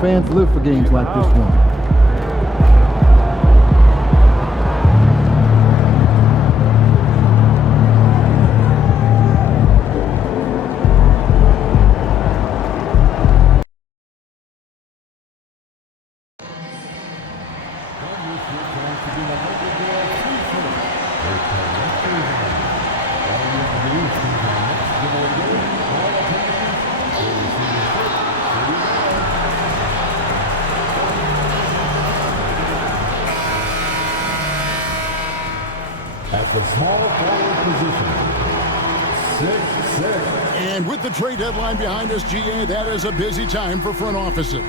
fans live for games like this one. At the small forward position, 6'6". And with the trade deadline behind us, GA, that is a busy time for front offices.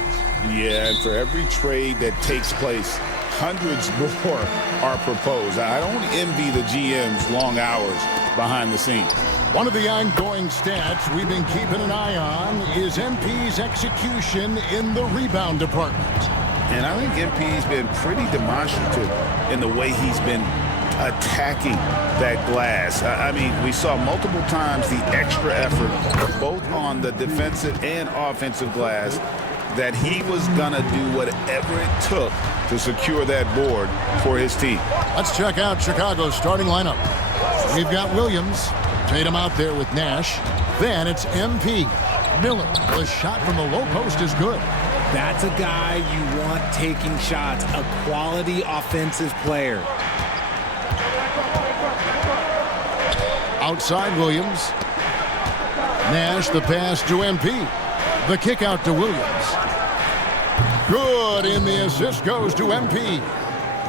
Yeah, and for every trade that takes place, hundreds more are proposed. I don't envy the GM's long hours behind the scenes. One of the ongoing stats we've been keeping an eye on is MP's execution in the rebound department. And I think MP's been pretty demonstrative in the way he's been attacking that glass. I mean, we saw multiple times the extra effort, both on the defensive and offensive glass, that he was going to do whatever it took to secure that board for his team. Let's check out Chicago's starting lineup. We've got Williams, Tatum out there with Nash. Then it's MP. Miller, the shot from the low post is good. That's a guy you want taking shots, a quality offensive player. Outside Williams. Nash, the pass to MP. The kick out to Williams. Good, and the assist goes to MP.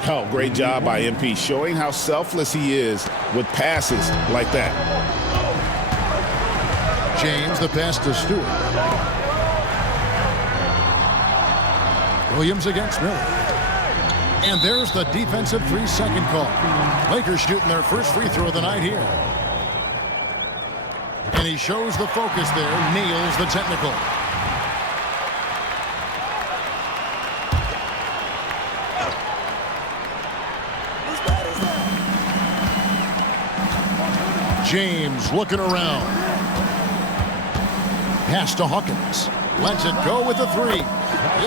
Oh, great job by MP, showing how selfless he is with passes like that. James, the pass to Stewart. Williams against Miller. And there's the defensive 3-second call. Lakers shooting their first free throw of the night here. And he shows the focus there, nails the technical. James looking around. Pass to Hawkins. Lets it go with the three.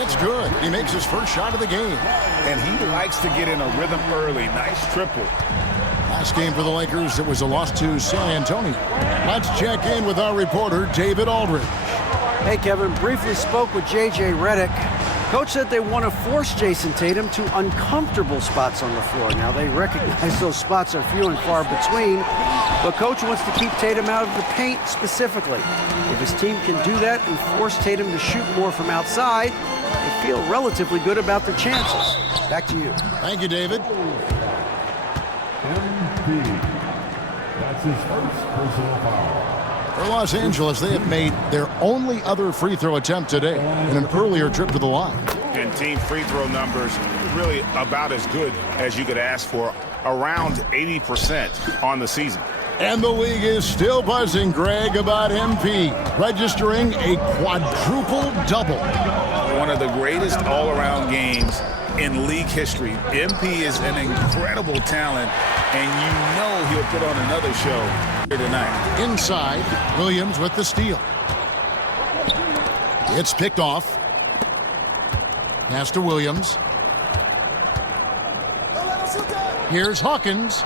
It's good. He makes his first shot of the game. And he likes to get in a rhythm early. Nice triple. Last game for the Lakers, it was a loss to San Antonio. Let's check in with our reporter, David Aldridge. Hey, Kevin. Briefly spoke with J.J. Redick. Coach said they want to force Jayson Tatum to uncomfortable spots on the floor. Now, they recognize those spots are few and far between, but Coach wants to keep Tatum out of the paint specifically. If his team can do that and force Tatum to shoot more from outside, they feel relatively good about their chances. Back to you. Thank you, David. MP. That's his first personal foul. For Los Angeles, they have made their only other free throw attempt today in an earlier trip to the line. And team free throw numbers really about as good as you could ask for, around 80% on the season. And the league is still buzzing, Greg, about MP, registering a quadruple double. One of the greatest all-around games in league history. MP is an incredible talent, and you know he'll put on another show here tonight. Inside, Williams with the steal. It's picked off. Pass to Williams. Here's Hawkins.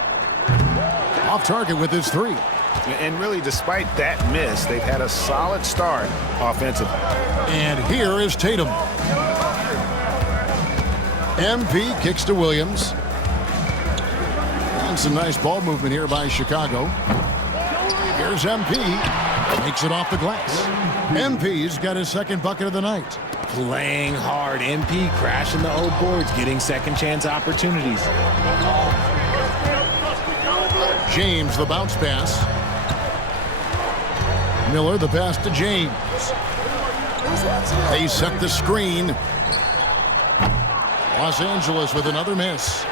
Off target with his three. And really, despite that miss, they've had a solid start offensively. And here is Tatum. MP kicks to Williams. And some nice ball movement here by Chicago. Here's MP. Makes it off the glass. MP's got his second bucket of the night. Playing hard. MP crashing the old boards, getting second chance opportunities. James, the bounce pass. Miller, the pass to James. They set the screen. Los Angeles with another miss.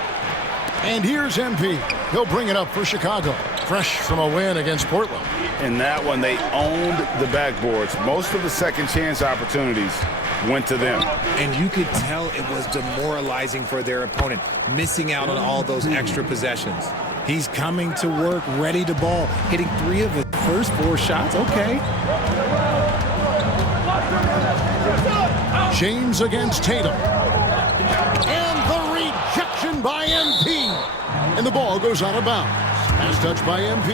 And here's MP. He'll bring it up for Chicago. Fresh from a win against Portland. In that one, they owned the backboards. Most of the second chance opportunities went to them. And you could tell it was demoralizing for their opponent, missing out on all those extra possessions. He's coming to work, ready to ball, hitting 3 of his first 4 shots. Okay. James against Tatum. And the rejection by MP. And the ball goes out of bounds. Pass touch by MP.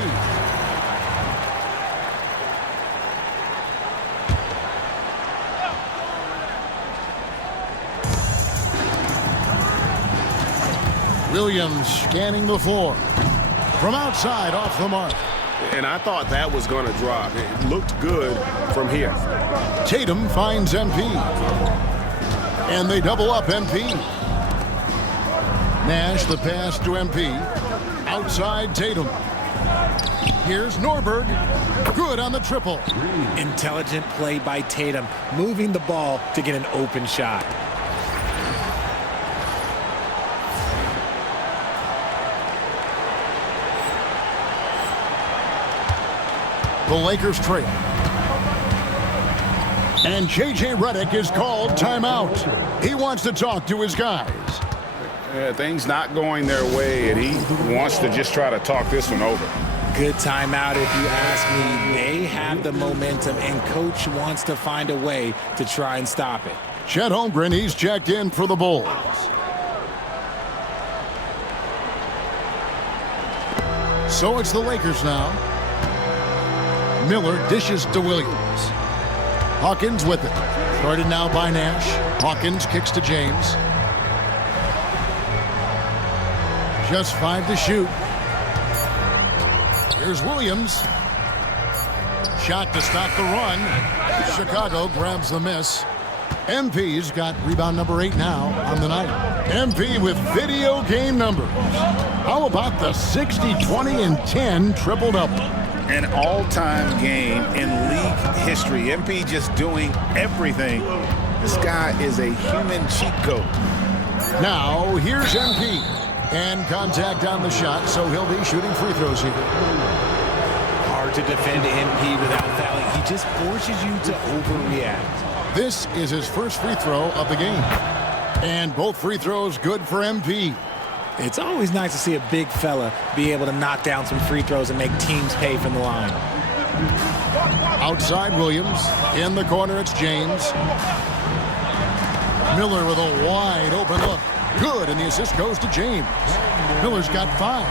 Williams scanning the floor. From outside, off the mark. And I thought that was going to drop. It looked good from here. Tatum finds MP. And they double up MP. Nash the pass to MP. Outside Tatum. Here's Norberg. Good on the triple. Intelligent play by Tatum, moving the ball to get an open shot. The Lakers trail. And J.J. Redick is called timeout. He wants to talk to his guys. Things not going their way, and he wants to just try to talk this one over. Good timeout if you ask me. They have the momentum, and Coach wants to find a way to try and stop it. Chet Holmgren, he's checked in for the Bulls. So it's the Lakers now. Miller dishes to Williams. Hawkins with it. Started now by Nash. Hawkins kicks to James. Just 5 to shoot. Here's Williams. Shot to stop the run. Chicago grabs the miss. MP's got rebound number 8 now on the night. MP with video game numbers. How about the 60, 20, and 10 triple-double? An all-time game in league history. MP just doing everything. This guy is a human cheat code. Now, here's MP. And contact on the shot, so he'll be shooting free throws here. Hard to defend MP without fouling. He just forces you to overreact. This is his first free throw of the game. And both free throws good for MP. It's always nice to see a big fella be able to knock down some free throws and make teams pay from the line. Outside Williams. In the corner, it's James. Miller with a wide open look. Good, and the assist goes to James. Miller's got 5.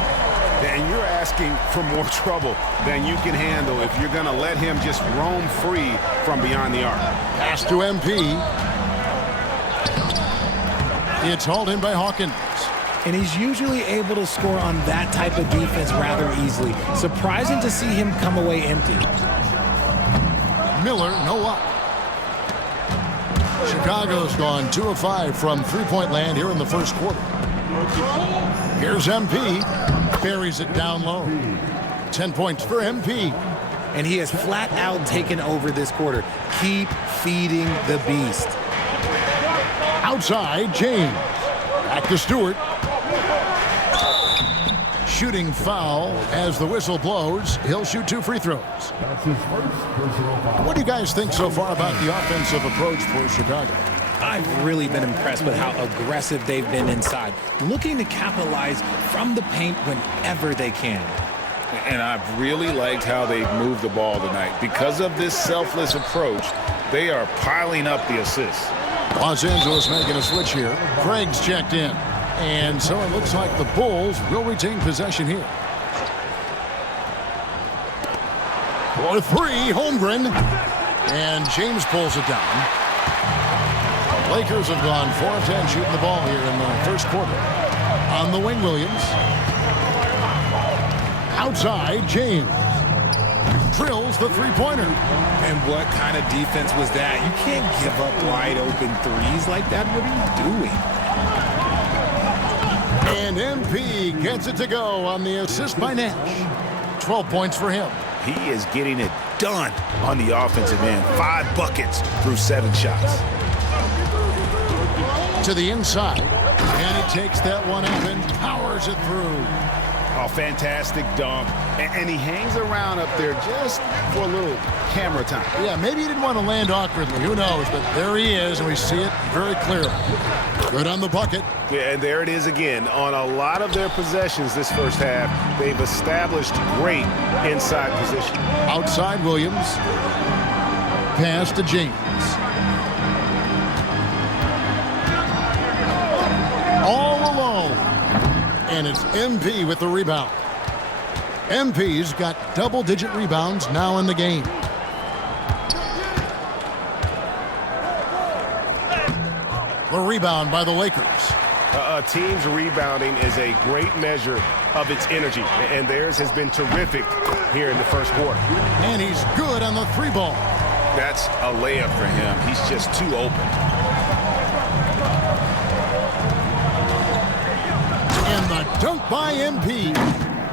And you're asking for more trouble than you can handle if you're going to let him just roam free from beyond the arc. Pass to MP. It's hauled in by Hawkins. And he's usually able to score on that type of defense rather easily. Surprising to see him come away empty. Miller, no up. Chicago's gone 2 of 5 from three-point land here in the first quarter. Here's MP. Buries it down low. 10 points for MP. And he has flat out taken over this quarter. Keep feeding the beast. Outside, James. Back to Stewart. Shooting foul as the whistle blows. He'll shoot 2 free throws. That's his first personal foul. What do you guys think so far about the offensive approach for Chicago? I've really been impressed with how aggressive they've been inside, looking to capitalize from the paint whenever they can. And I've really liked how they've moved the ball tonight. Because of this selfless approach, they are piling up the assists. Los Angeles making a switch here. Craig's checked in. And so it looks like the Bulls will retain possession here. For 3, Holmgren. And James pulls it down. Lakers have gone 4 of 10 shooting the ball here in the first quarter. On the wing, Williams. Outside, James. Drills the three-pointer. And what kind of defense was that? You can't give up wide open threes like that. What are you doing? And MP gets it to go on the assist by Nash. 12 points for him. He is getting it done on the offensive end. 5 buckets through 7 shots. To the inside. And he takes that one up and powers it through. Oh, fantastic dunk. And he hangs around up there just for a little camera time. Yeah, maybe he didn't want to land awkwardly. Who knows? But there he is, and we see it very clearly. Good on the bucket. Yeah, and there it is again. On a lot of their possessions this first half, they've established great inside position. Outside Williams. Pass to James. all alone. And it's MP with the rebound. MP's got double-digit rebounds now in the game. The rebound by the Lakers. A team's rebounding is a great measure of its energy, and theirs has been terrific here in the first quarter. And he's good on the three ball. That's a layup for him. He's just too open. And the dunk by MP.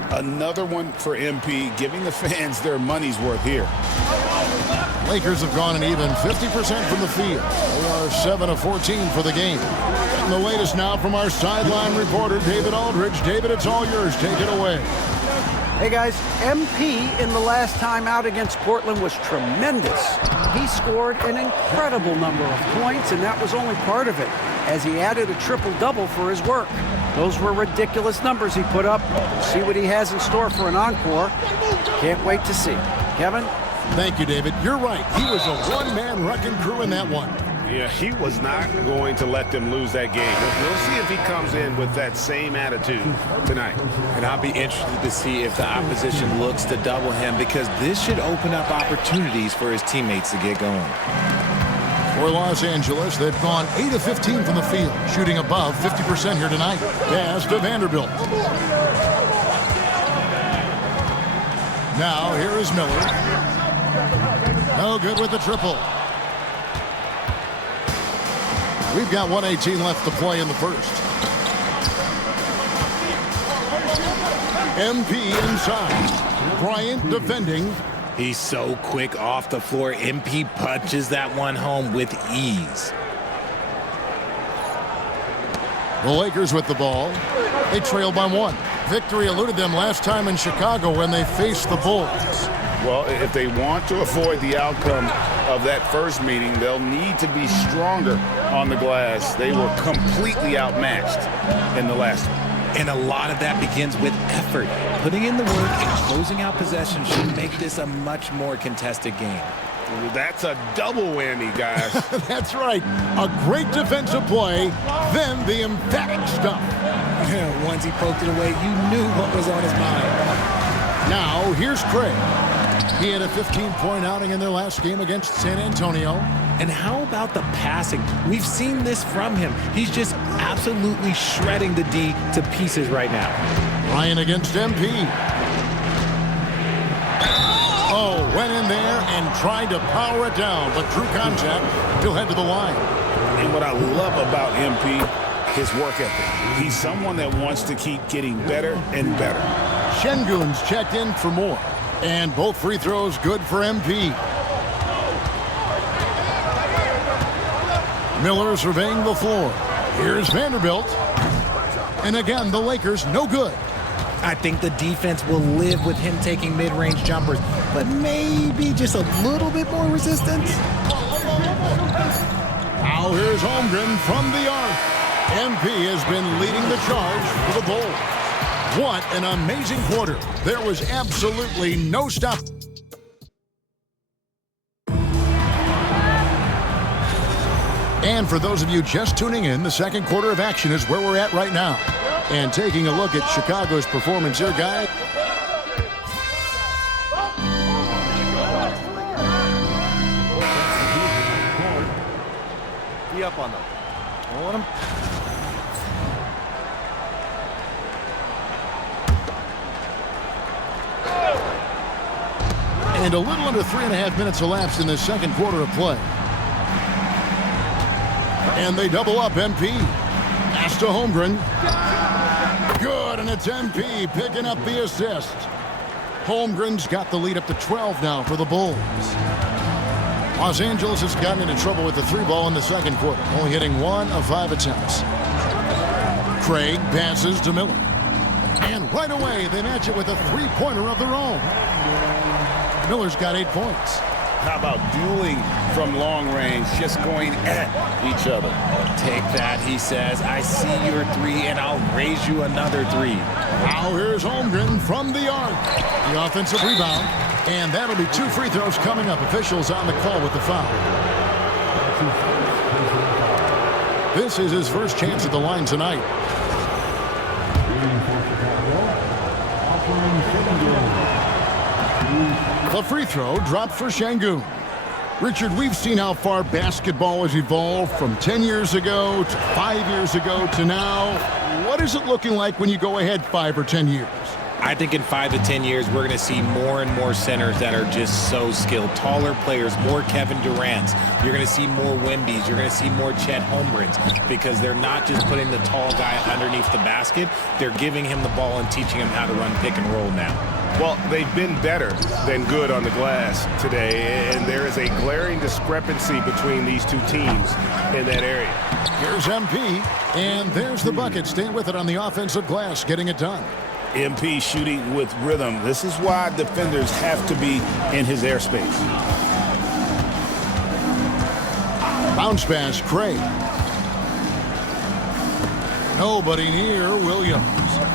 Another one for MP, giving the fans their money's worth here. Lakers have gone an even 50% from the field. They are 7 of 14 for the game. And the latest now from our sideline reporter, David Aldridge. David, it's all yours. Take it away. Hey guys, MP in the last time out against Portland was tremendous. He scored an incredible number of points, and that was only part of it, as he added a triple-double for his work. Those were ridiculous numbers he put up. We'll see what he has in store for an encore. Can't wait to see. Kevin? Thank you, David. You're right. He was a one-man wrecking crew in that one. Yeah, he was not going to let them lose that game. We'll see if he comes in with that same attitude tonight. And I'll be interested to see if the opposition looks to double him, because this should open up opportunities for his teammates to get going. For Los Angeles, they've gone 8 of 15 from the field, shooting above 50% here tonight. Pass to Vanderbilt. Now, here is Miller. No good with the triple. We've got 1:18 left to play in the first. MP inside. Bryant defending. He's so quick off the floor. MP punches that one home with ease. The Lakers with the ball. They trail by 1. Victory eluded them last time in Chicago when they faced the Bulls. Well, if they want to avoid the outcome of that first meeting, they'll need to be stronger on the glass. They were completely outmatched in the last one. And a lot of that begins with effort. Putting in the work and closing out possession should make this a much more contested game. That's a double whammy, guys. That's right. A great defensive play, then the emphatic stuff. Once he poked it away, you knew what was on his mind. Now, here's Craig. He had a 15-point outing in their last game against San Antonio. And how about the passing? We've seen this from him. He's just absolutely shredding the D to pieces right now. Ryan against MP. Oh, went in there and tried to power it down, but drew contact. He'll head to the line. And what I love about MP, his work ethic. He's someone that wants to keep getting better and better. Şengün's checked in for more. And both free throws good for MP. Miller surveying the floor. Here's Vanderbilt. And again, the Lakers no good. I think the defense will live with him taking mid-range jumpers, but maybe just a little bit more resistance. Now here's Holmgren from the arc. MP has been leading the charge for the Bulls. What an amazing quarter. There was absolutely no stop. And for those of you just tuning in, the second quarter of action is where we're at right now. And taking a look at Chicago's performance here, guys. Be up on them. Don't let them. And a little under 3.5 minutes elapsed in the second quarter of play. And they double up MP. Pass to Holmgren. Good, and it's MP picking up the assist. Holmgren's got the lead up to 12 now for the Bulls. Los Angeles has gotten into trouble with the three ball in the second quarter, only hitting 1 of 5 attempts. Craig passes to Miller. And right away, they match it with a three-pointer of their own. Miller's got 8 points. How about dueling from long range, just going at each other? Take that, he says. I see your three, and I'll raise you another 3. Now here's Holmgren from the arc. The offensive rebound. And that'll be 2 free throws coming up. Officials on the call with the foul. This is his first chance at the line tonight. The free throw dropped for Şengün. Richard, we've seen how far basketball has evolved from 10 years ago to 5 years ago to now. What is it looking like when you go ahead 5 or 10 years? I think in 5 to 10 years, we're going to see more and more centers that are just so skilled. Taller players, more Kevin Durant's. You're going to see more Wemby's. You're going to see more Chet Holmgrens because they're not just putting the tall guy underneath the basket. They're giving him the ball and teaching him how to run pick and roll now. Well, they've been better than good on the glass today, and there is a glaring discrepancy between these two teams in that area. Here's MP, and there's the bucket. Staying with it on the offensive glass, getting it done. MP shooting with rhythm. This is why defenders have to be in his airspace. Bounce pass, Craig. Nobody near Williams.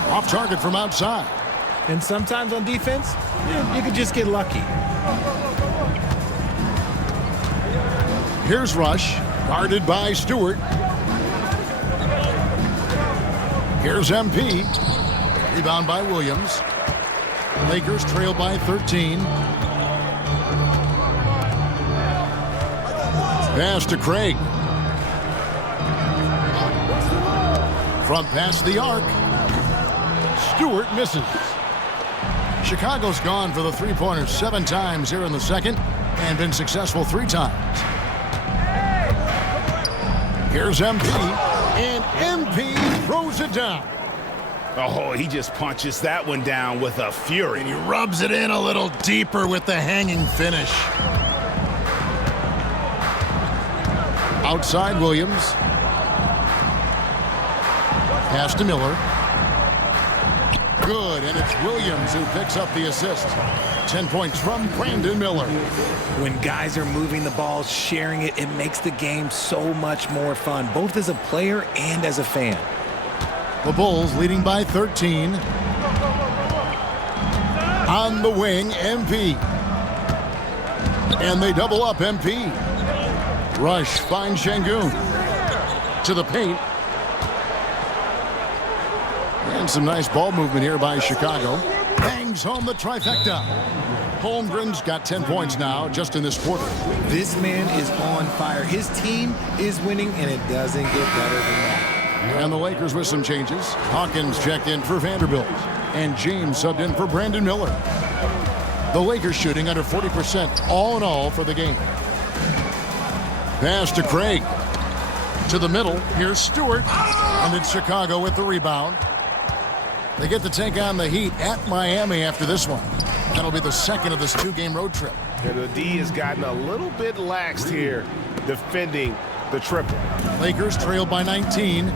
Off target from outside. And sometimes on defense, you could just get lucky. Here's Rush, guarded by Stewart. Here's MP. Rebound by Williams. Lakers trail by 13. Pass to Craig. From past the arc. Stewart misses. Chicago's gone for the three-pointer 7 times here in the second and been successful 3 times. Here's MP, and MP throws it down. Oh, he just punches that one down with a fury. And he rubs it in a little deeper with the hanging finish. Outside Williams. Pass to Miller. Good, and it's Williams who picks up the assist. 10 points from Brandon Miller. When guys are moving the ball, sharing it, it makes the game so much more fun, both as a player and as a fan. The Bulls leading by 13. On the wing, MP. And they double up MP. Rush finds Şengün. To the paint. And some nice ball movement here by Chicago. Bangs home the trifecta. Holmgren's got 10 points now just in this quarter. This man is on fire. His team is winning, and it doesn't get better than that. And the Lakers with some changes. Hawkins checked in for Vanderbilt. And James subbed in for Brandon Miller. The Lakers shooting under 40% all in all for the game. Pass to Craig. To the middle. Here's Stewart. And it's Chicago with the rebound. They get to take on the Heat at Miami after this one. That'll be the second of this 2-game road trip. And the D has gotten a little bit laxed here defending the triple. Lakers trail by 19.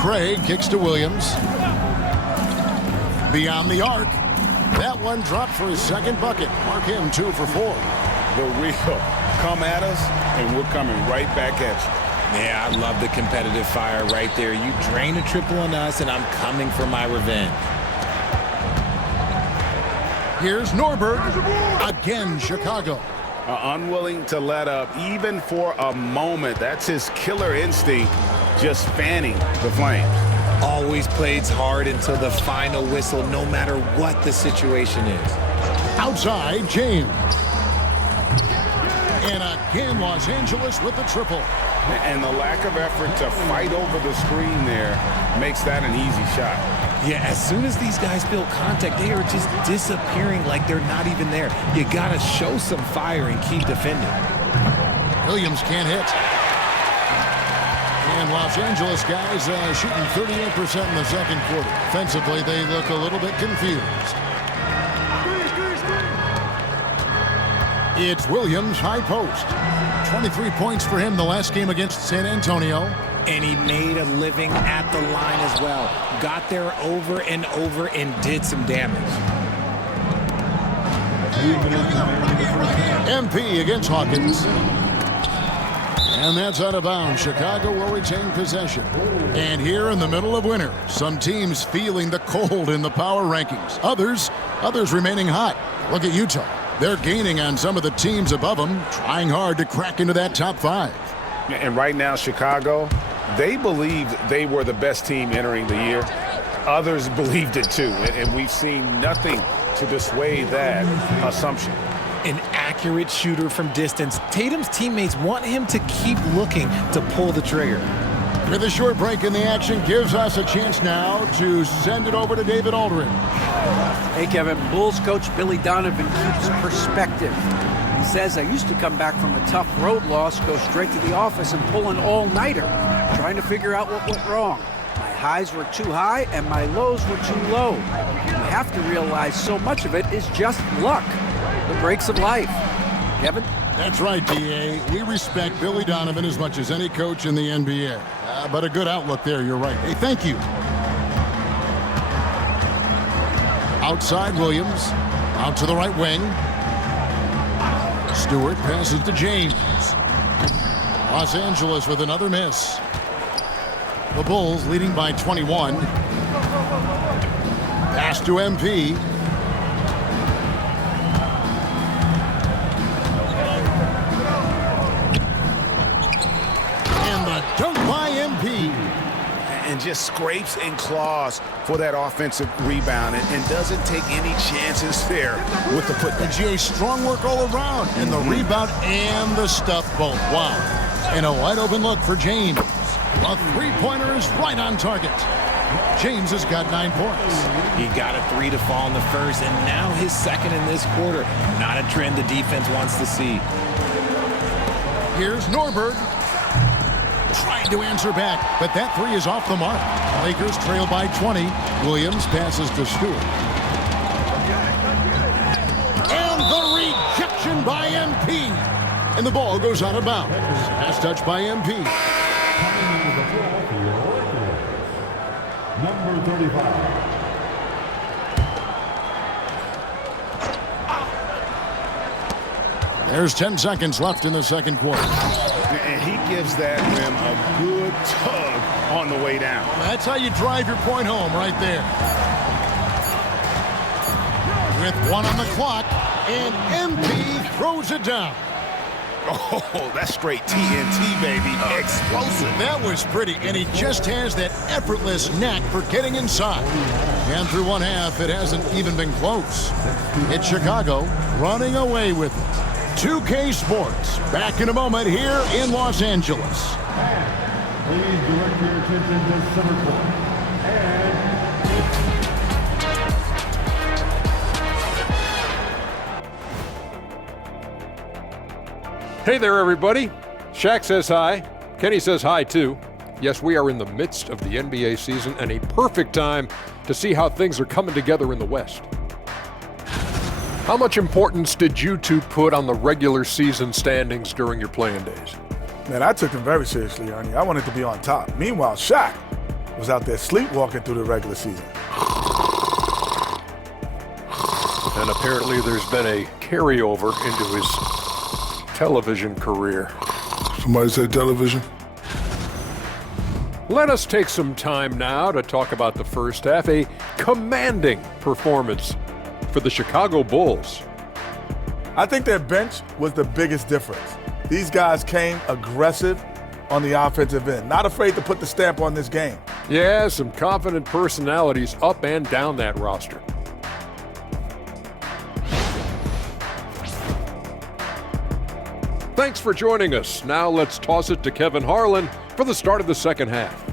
Craig kicks to Williams. Beyond the arc. That one dropped for his second bucket. Mark him 2 for 4. The real come at us, and we're coming right back at you. Yeah, I love the competitive fire right there. You drain a triple on us, and I'm coming for my revenge. Here's Norberg. Again, Chicago. Unwilling to let up even for a moment. That's his killer instinct, just fanning the flames. Always plays hard until the final whistle, no matter what the situation is. Outside, James. And again, Los Angeles with the triple. And the lack of effort to fight over the screen there makes that an easy shot. Yeah, as soon as these guys build contact, they are just disappearing like they're not even there. You got to show some fire and keep defending. Williams can't hit. And Los Angeles guys shooting 38% in the second quarter. Offensively, they look a little bit confused. It's Williams, high post. 23 points for him the last game against San Antonio. And he made a living at the line as well. Got there over and over and did some damage. MP against Hawkins. And that's out of bounds. Chicago will retain possession. And here in the middle of winter, some teams feeling the cold in the power rankings. Others remaining hot. Look at Utah. They're gaining on some of the teams above them, trying hard to crack into that top 5. And right now, Chicago, they believed they were the best team entering the year. Others believed it too, and we've seen nothing to dissuade that assumption. An accurate shooter from distance. Tatum's teammates want him to keep looking to pull the trigger. With a short break in the action, gives us a chance now to send it over to David Aldridge. Hey, Kevin, Bulls coach Billy Donovan keeps perspective. He says, I used to come back from a tough road loss, go straight to the office and pull an all-nighter, trying to figure out what went wrong. My highs were too high and my lows were too low. You have to realize so much of it is just luck. The breaks of life. Kevin? That's right, D.A. We respect Billy Donovan as much as any coach in the NBA. But a good outlook there, you're right. Hey, thank you. Outside Williams, out to the right wing. Stewart passes to James. Los Angeles with another miss. The Bulls leading by 21. Pass to MP. And the dunk by MP. And just scrapes and claws for that offensive rebound and doesn't take any chances there with the putback. GA, strong work all around, and the rebound and the stuff both. Wow. And a wide open look for James. A three-pointer is right on target. James has got 9 points. He got a 3 to fall in the first, and now his second in this quarter. Not a trend the defense wants to see. Here's Norberg. Trying to answer back, but that 3 is off the mark. Lakers trail by 20. Williams passes to Stewart. And the rejection by MP. And the ball goes out of bounds. Pass touch by MP. Number 35. There's 10 seconds left in the second quarter. And he gives that rim a good tug on the way down. That's how you drive your point home right there. With 1 on the clock, and MP throws it down. Oh, that's straight TNT, baby. Explosive. That was pretty, and he just has that effortless knack for getting inside. And through one half, it hasn't even been close. It's Chicago running away with it. 2K Sports, back in a moment here in Los Angeles. Please direct your attention to center court. Hey there, everybody. Shaq says hi. Kenny says hi, too. Yes, we are in the midst of the NBA season and a perfect time to see how things are coming together in the West. How much importance did you two put on the regular season standings during your playing days? Man, I took them very seriously, Ernie. I wanted to be on top. Meanwhile, Shaq was out there sleepwalking through the regular season. And apparently there's been a carryover into his television career. Somebody said television? Let us take some time now to talk about the first half, a commanding performance for the Chicago Bulls. I think their bench was the biggest difference. These guys came aggressive on the offensive end, not afraid to put the stamp on this game. Yeah, some confident personalities up and down that roster. Thanks for joining us. Now let's toss it to Kevin Harlan for the start of the second half.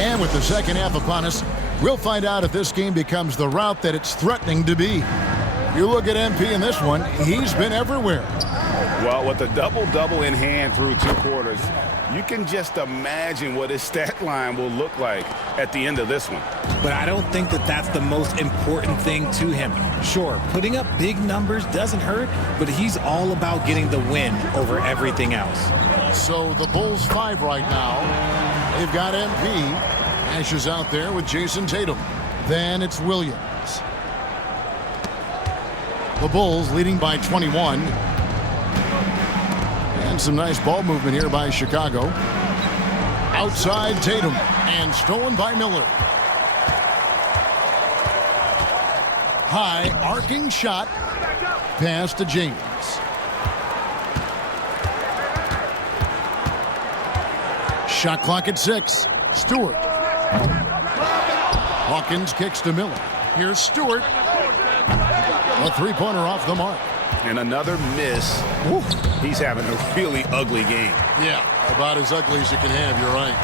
And with the second half upon us, we'll find out if this game becomes the route that it's threatening to be. You look at MP in this one, he's been everywhere. Well, with a double-double in hand through 2 quarters, you can just imagine what his stat line will look like at the end of this one. But I don't think that that's the most important thing to him. Sure, putting up big numbers doesn't hurt, but he's all about getting the win over everything else. So the Bulls 5 right now. They've got MP. Ashes out there with Jayson Tatum. Then it's Williams. The Bulls leading by 21. And some nice ball movement here by Chicago. Outside Tatum, and stolen by Miller. High arcing shot, pass to James. Shot clock at 6. Stewart. Hawkins kicks to Miller. Here's Stewart. A three-pointer off the mark. And another miss. Woo. He's having a really ugly game. Yeah, about as ugly as you can have, you're right.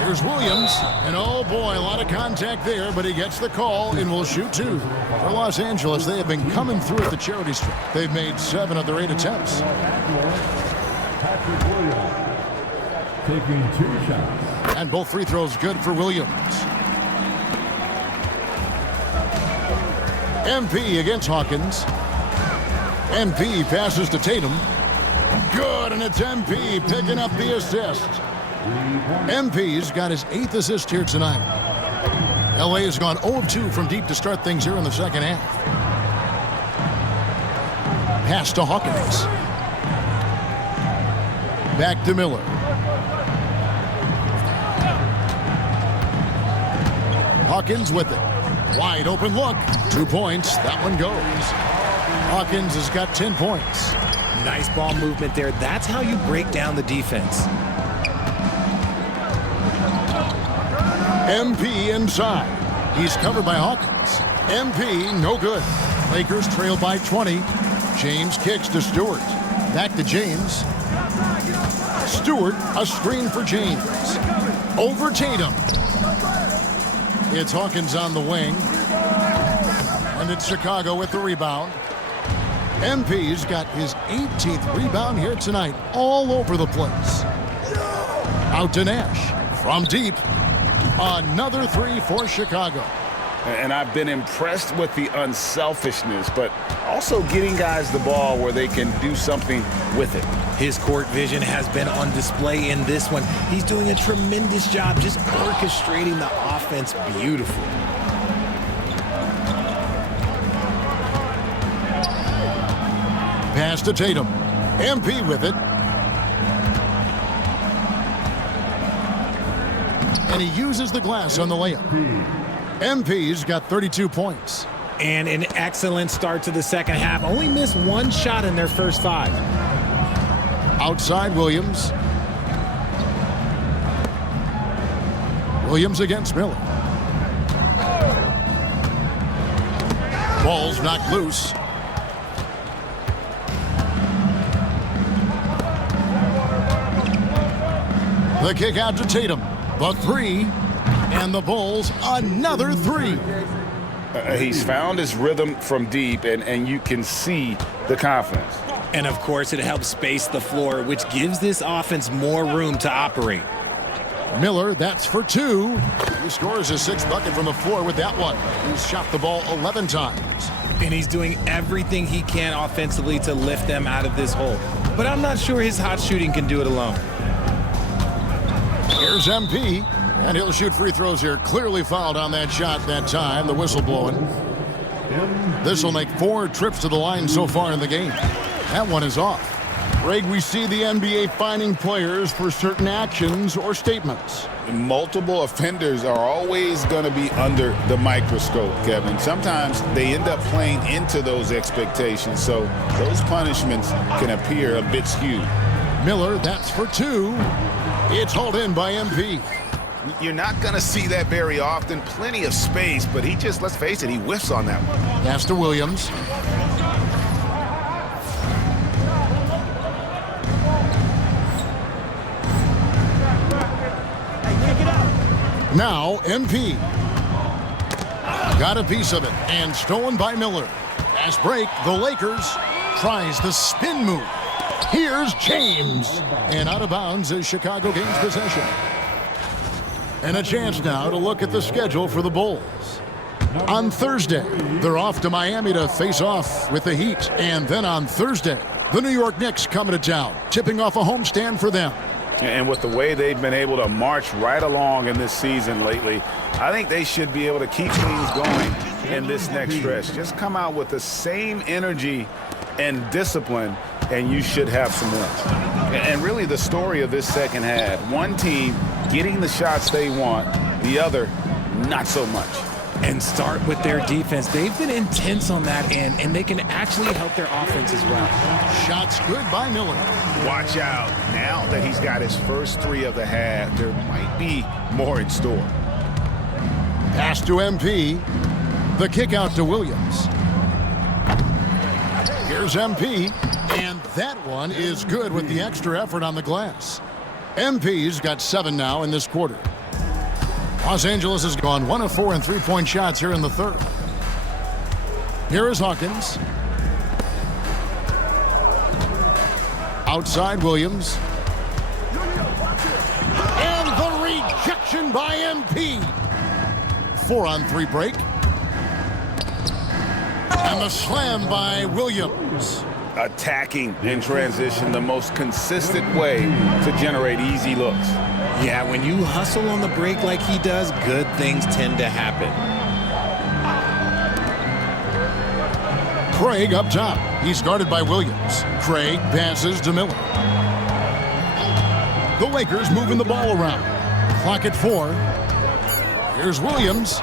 Here's Williams, and oh boy, a lot of contact there, but he gets the call and will shoot 2. For Los Angeles, they have been coming through at the charity stripe. They've made 7 of their 8 attempts. Patrick Williams taking 2 shots. And both free throws good for Williams. MP against Hawkins. MP passes to Tatum. Good, and it's MP picking up the assist. MP's got his 8th assist here tonight. LA has gone 0 of 2 from deep to start things here in the second half. Pass to Hawkins. Back to Miller. Hawkins with it. Wide open look. 2 points. That one goes. Hawkins has got 10 points. Nice ball movement there. That's how you break down the defense. MP inside. He's covered by Hawkins. MP no good. Lakers trail by 20. James kicks to Stewart. Back to James. Stewart, a screen for James. Over Tatum. It's Hawkins on the wing. And it's Chicago with the rebound. MP's got his 18th rebound here tonight, all over the place. Out to Nash. From deep. Another 3 for Chicago. And I've been impressed with the unselfishness, but also getting guys the ball where they can do something with it. His court vision has been on display in this one. He's doing a tremendous job just orchestrating the offense beautifully. Pass to Tatum. MP with it. And he uses the glass on the layup. MP's got 32 points. And an excellent start to the second half. Only missed 1 shot in their first 5. Outside Williams. Williams against Miller. Ball's knocked loose. The kick out to Tatum. The 3. And the Bulls, another 3. He's found his rhythm from deep, and you can see the confidence. And, of course, it helps space the floor, which gives this offense more room to operate. Miller, that's for 2. He scores his 6th bucket from the floor with that one. He's shot the ball 11 times. And he's doing everything he can offensively to lift them out of this hole. But I'm not sure his hot shooting can do it alone. Here's MP. And he'll shoot free throws here. Clearly fouled on that shot that time. The whistle blowing. This will make 4 trips to the line so far in the game. That one is off. Greg, we see the NBA fining players for certain actions or statements. Multiple offenders are always going to be under the microscope, Kevin. Sometimes they end up playing into those expectations, so those punishments can appear a bit skewed. Miller, that's for 2. It's hauled in by MP. You're not going to see that very often. Plenty of space, but he just, let's face it, he whiffs on that one. Pass to Williams. Now, MP. Got a piece of it, and stolen by Miller. Fast break, the Lakers tries the spin move. Here's James. And out of bounds as Chicago gains possession. And a chance now to look at the schedule for the Bulls. On Thursday, they're off to Miami to face off with the Heat. And then on Thursday, the New York Knicks coming to town, tipping off a homestand for them. And with the way they've been able to march right along in this season lately, I think they should be able to keep things going in this next stretch. Just come out with the same energy and discipline and you should have some wins. And really the story of this second half, one team getting the shots they want, the other not so much. And start with their defense. They've been intense on that end, and they can actually help their offense as well. Shots good by Miller. Watch out. Now that he's got his first 3 of the half, there might be more in store. Pass to MP. The kick out to Williams. Here's MP. And that one is good with the extra effort on the glass. MP's got 7 now in this quarter. Los Angeles has gone 1 of 4 in three-point shots here in the third. Here is Hawkins. Outside Williams. And the rejection by MP. 4-on-3 break. And the slam by Williams. Attacking in transition, the most consistent way to generate easy looks. Yeah, when you hustle on the break like he does, good things tend to happen. Craig up top. He's guarded by Williams. Craig passes to Miller. The Lakers moving the ball around. Clock at 4. Here's Williams.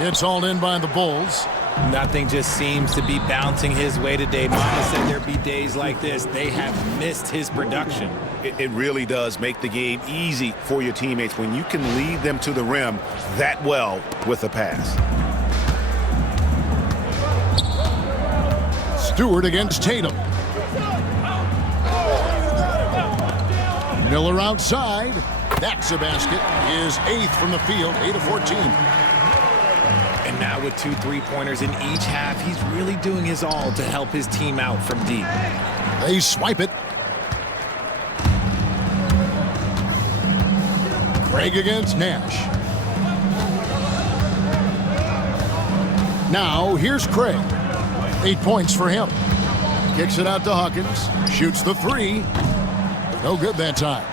It's hauled in by the Bulls. Nothing just seems to be bouncing his way today. Mama said there'd be days like this. They have missed his production. It really does make the game easy for your teammates when you can lead them to the rim that well with a pass. Stewart against Tatum. Miller outside. That's a basket. His 8th from the field, 8 of 14. And now with 2 3-pointers in each half, he's really doing his all to help his team out from deep. They swipe it. Craig against Nash. Now here's Craig. 8 points for him. Kicks it out to Hawkins. Shoots the 3. No good that time.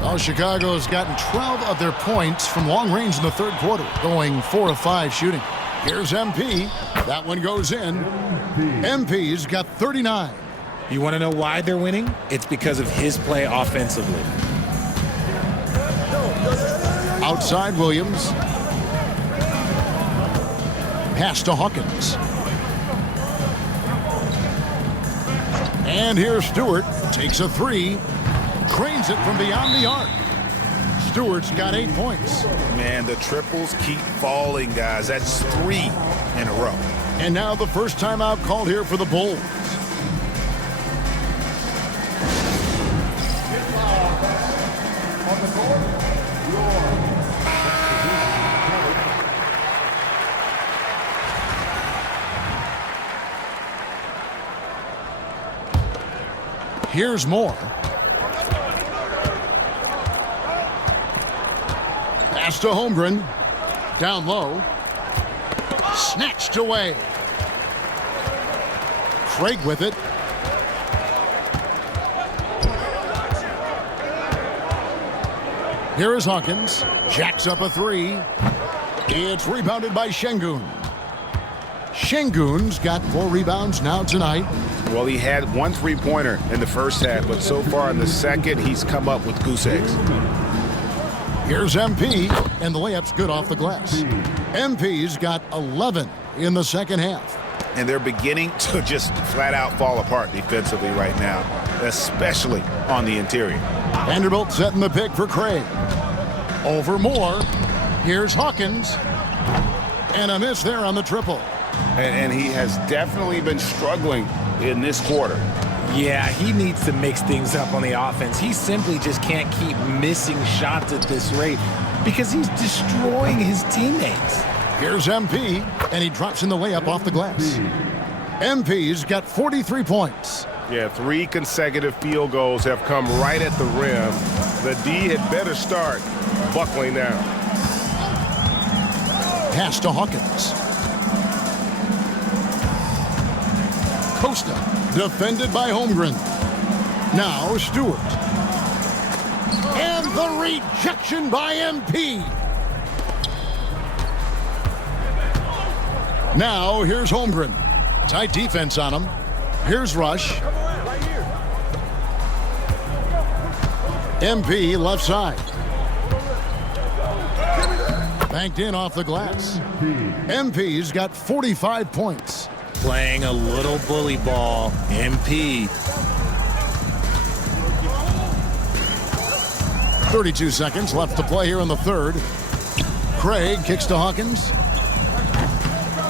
Well, Chicago's gotten 12 of their points from long range in the third quarter, going 4 of 5 shooting. Here's MP. That one goes in. MP's got 39. You want to know why they're winning? It's because of his play offensively. Outside Williams. Pass to Hawkins. And here's Stewart. Takes a 3. Cranes it from beyond the arc. Stewart's got 8 points. Man, the triples keep falling, guys. That's 3 in a row. And now the first timeout called here for the Bulls. Here's more. Pass to Holmgren. Down low. Snatched away. Craig with it. Here is Hawkins. Jacks up a 3. It's rebounded by Şengün. Şengün's got 4 rebounds now tonight. Well, he had 1 3-pointer in the first half, but so far in the second, he's come up with goose eggs. Here's MP, and the layup's good off the glass. MP's got 11 in the second half. And they're beginning to just flat out fall apart defensively right now, especially on the interior. Vanderbilt setting the pick for Craig. Over Moore. Here's Hawkins. And a miss there on the triple. And he has definitely been struggling in this quarter. Yeah, he needs to mix things up on the offense. He simply just can't keep missing shots at this rate because he's destroying his teammates. Here's MP, and he drops in the layup off the glass. MP's got 43 points. Yeah, 3 consecutive field goals have come right at the rim. The D had better start buckling down. Pass to Hawkins. Costa, defended by Holmgren. Now Stewart. And the rejection by MP. Now here's Holmgren. Tight defense on him. Here's Rush. MP left side. Banked in off the glass. MP's got 45 points. Playing a little bully ball. MP. 32 seconds left to play here in the third. Craig kicks to Hawkins.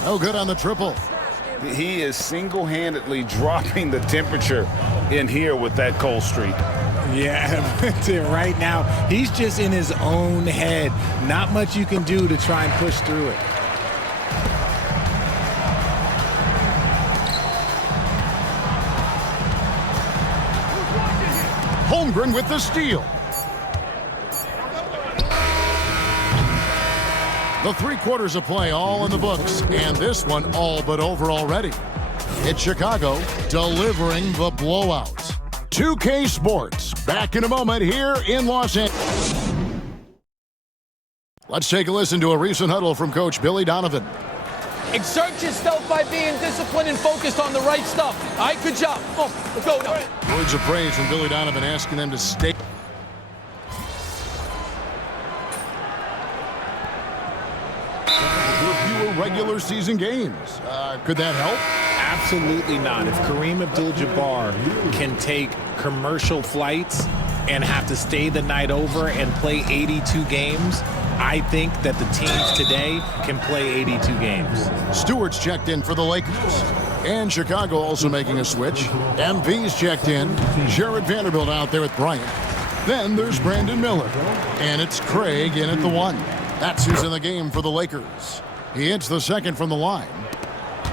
No good on the triple. He is single-handedly dropping the temperature in here with that cold streak. Yeah, right now, he's just in his own head. Not much you can do to try and push through it. Holmgren with the steal. The 3 quarters of play all in the books, and this one all but over already. It's Chicago delivering the blowout. 2K Sports, back in a moment here in Los Angeles. Let's take a listen to a recent huddle from Coach Billy Donovan. Exert yourself by being disciplined and focused on the right stuff. All right, good job. Oh, let's go now. Words of praise from Billy Donovan asking them to stay. Fewer regular season games. Could that help? Absolutely not. If Kareem Abdul-Jabbar can take commercial flights and have to stay the night over and play 82 games, I think that the teams today can play 82 games. Stewart's checked in for the Lakers. And Chicago also making a switch. MP's checked in. Jared Vanderbilt out there with Bryant. Then there's Brandon Miller. And it's Craig in at the 1. That's who's in the game for the Lakers. He hits the second from the line.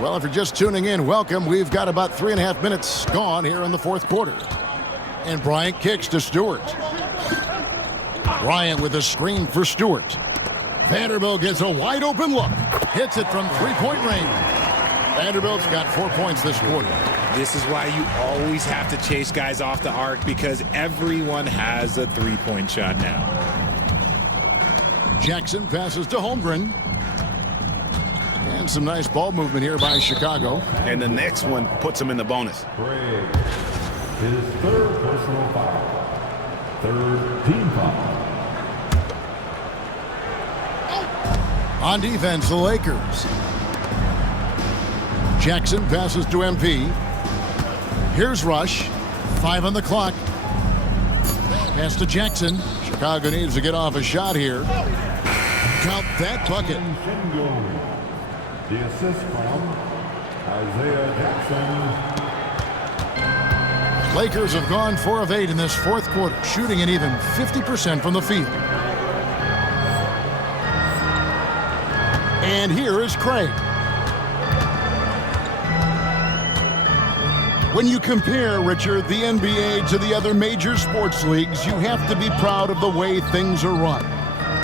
Well, if you're just tuning in, welcome. We've got about 3.5 minutes gone here in the fourth quarter. And Bryant kicks to Stewart. Bryant with a screen for Stewart. Vanderbilt gets a wide open look. Hits it from three-point range. Vanderbilt's got 4 points this quarter. This is why you always have to chase guys off the arc, because everyone has a three-point shot now. Jackson passes to Holmgren. And some nice ball movement here by Chicago. And the next one puts him in the bonus. Craig, his third personal foul. Third team foul. On defense, the Lakers. Jackson passes to MP. Here's Rush. 5 on the clock. Pass to Jackson. Chicago needs to get off a shot here. Count that bucket. The assist from Isaiah Jackson. Lakers have gone 4 of 8 in this fourth quarter, shooting an even 50% from the field. And here is Craig. When you compare, Richard, the NBA to the other major sports leagues, you have to be proud of the way things are run.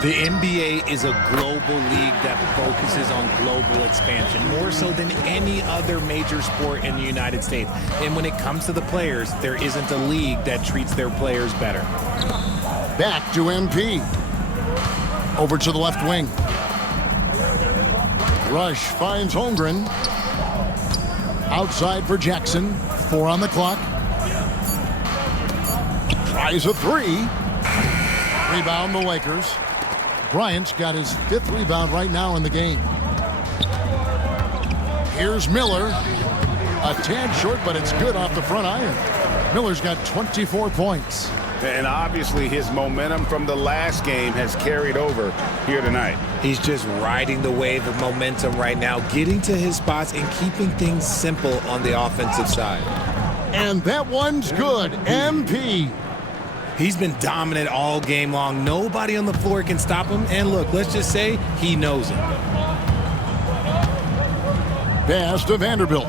The NBA is a global league that focuses on global expansion, more so than any other major sport in the United States. And when it comes to the players, there isn't a league that treats their players better. Back to MP. Over to the left wing. Rush finds Holmgren. Outside for Jackson. 4 on the clock. Tries a 3. Rebound the Lakers. Bryant's got his 5th rebound right now in the game. Here's Miller. A tad short, but it's good off the front iron. Miller's got 24 points. And obviously his momentum from the last game has carried over here tonight. He's just riding the wave of momentum right now, getting to his spots and keeping things simple on the offensive side. And that one's good. MP. He's been dominant all game long. Nobody on the floor can stop him. And look, let's just say he knows it. Pass to Vanderbilt.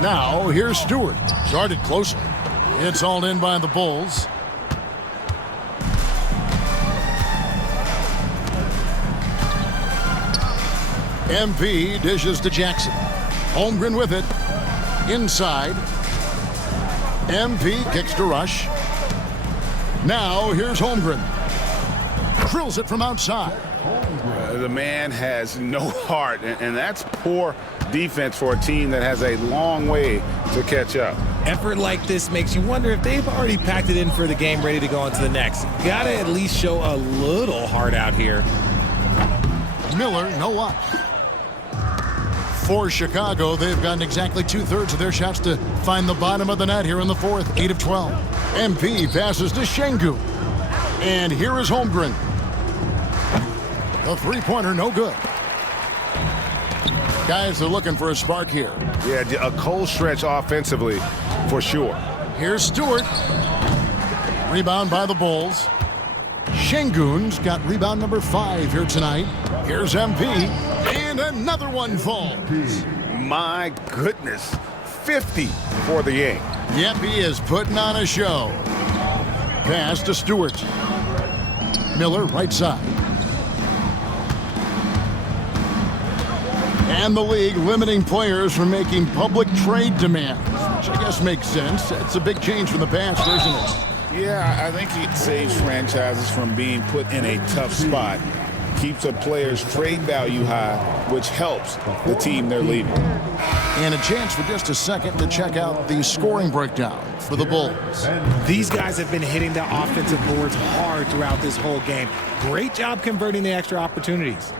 Now, here's Stewart. Guarded closely. It's hauled in by the Bulls. MP dishes to Jackson. Holmgren with it. Inside. MP kicks to Rush. Now, here's Holmgren. Drills it from outside. The man has no heart, and that's poor defense for a team that has a long way to catch up. Effort like this makes you wonder if they've already packed it in for the game, ready to go on to the next. Gotta at least show a little heart out here. Miller, no luck. For Chicago, they've gotten exactly 2/3 of their shots to find the bottom of the net here in the fourth, 8 of 12. MP passes to Şengün. And here is Holmgren. The three-pointer, no good. Guys are looking for a spark here. Yeah, a cold stretch offensively for sure. Here's Stewart. Rebound by the Bulls. Şengün's got rebound number 5 here tonight. Here's MP. And another one falls. My goodness. 50 for the game. Yep, he is putting on a show. Pass to Stewart. Miller, right side. And the league limiting players from making public trade demands, which I guess makes sense. It's a big change from the past, isn't it? Yeah, I think it saves franchises from being put in a tough spot. Keeps a player's trade value high, which helps the team they're leading. And a chance for just a second to check out the scoring breakdown for the Bulls. These guys have been hitting the offensive boards hard throughout this whole game. Great job converting the extra opportunities.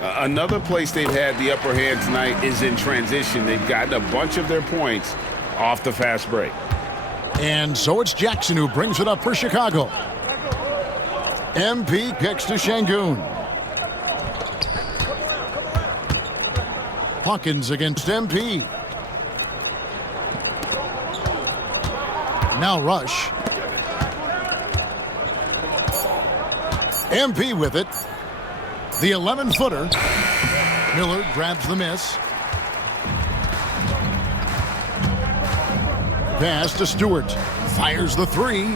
Another place they've had the upper hand tonight is in transition. They've gotten a bunch of their points off the fast break. And so it's Jackson who brings it up for Chicago. MP kicks to Şengün. Hawkins against MP. Now Rush. MP with it. The 11-footer. Miller grabs the miss. Pass to Stewart. Fires the three.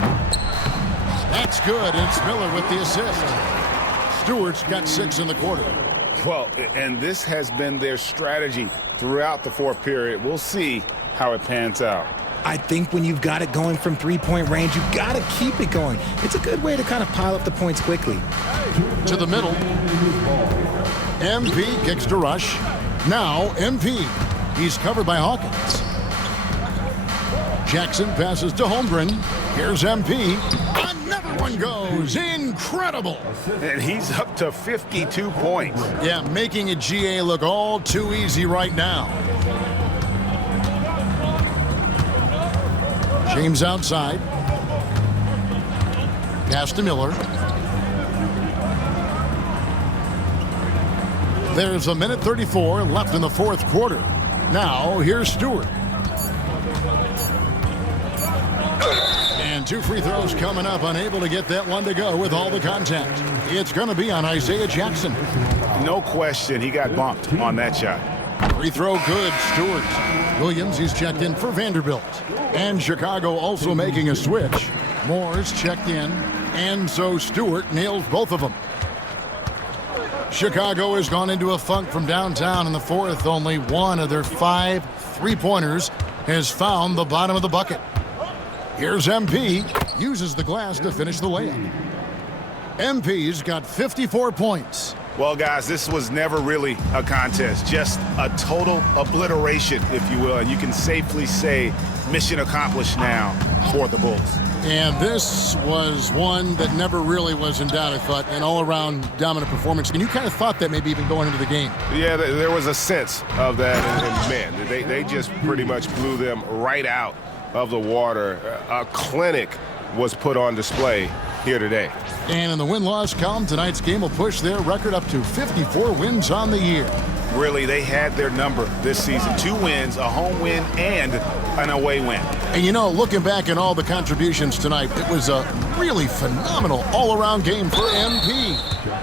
That's good. It's Miller with the assist. Stewart's got 6 in the quarter. Well, and this has been their strategy throughout the fourth period. We'll see how it pans out. I think when you've got it going from three-point range, you've got to keep it going. It's a good way to kind of pile up the points quickly. To the middle. MP kicks to Rush. Now MP. He's covered by Hawkins. Jackson passes to Holmgren. Here's MP. Another one goes. Incredible. And he's up to 52 points. Yeah, making a GA look all too easy right now. James outside. Pass to Miller. There's a minute 34 left in the fourth quarter. Now, here's Stewart. And 2 free throws coming up, unable to get that one to go with all the contact. It's going to be on Isaiah Jackson. No question, he got bumped on that shot. Free throw good, Stewart. Williams, he's checked in for Vanderbilt. And Chicago also making a switch. Moore's checked in, and so Stewart nails both of them. Chicago has gone into a funk from downtown in the fourth. Only one of their 5 three-pointers has found the bottom of the bucket. Here's MP, uses the glass to finish the layup. MP's got 54 points. Well, guys, this was never really a contest, just a total obliteration, if you will, and you can safely say mission accomplished now for the Bulls. And this was one that never really was in doubt, I thought, an all-around dominant performance. And you kind of thought that maybe even going into the game. Yeah, there was a sense of that, and man, they just pretty much blew them right out of the water. A clinic was put on display here today. And in the win-loss column, tonight's game will push their record up to 54 wins on the year. Really, they had their number this season. 2 wins, a home win, and an away win. And you know, looking back at all the contributions tonight, it was a really phenomenal all-around game for MP.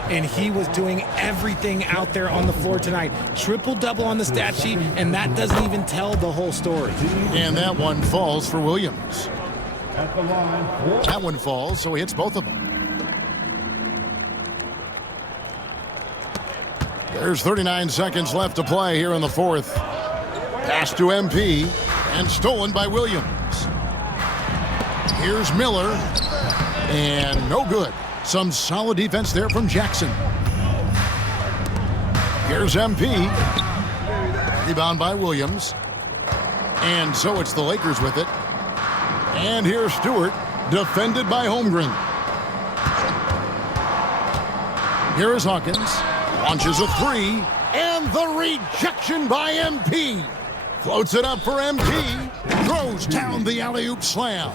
And he was doing everything out there on the floor tonight. Triple-double on the stat sheet, and that doesn't even tell the whole story. And that one falls for Williams. That one falls, so he hits both of them. There's 39 seconds left to play here in the fourth. Pass to MP and stolen by Williams. Here's Miller, and no good. Some solid defense there from Jackson. Here's MP. Rebound by Williams. And so it's the Lakers with it. And here's Stewart, defended by Holmgren. Here is Hawkins. Launches a three. And the rejection by MP. Floats it up for MP. Throws down the alley-oop slam.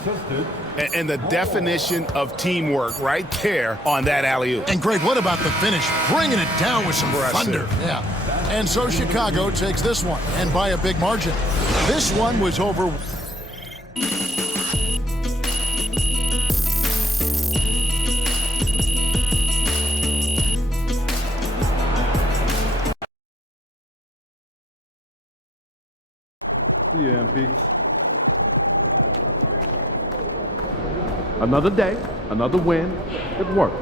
And the definition of teamwork right there on that alley-oop. And Greg, what about the finish? Bringing it down with some thunder. Yeah. And so Chicago takes this one, and by a big margin. This one was over. See you, MP. Another day, another win. Good work.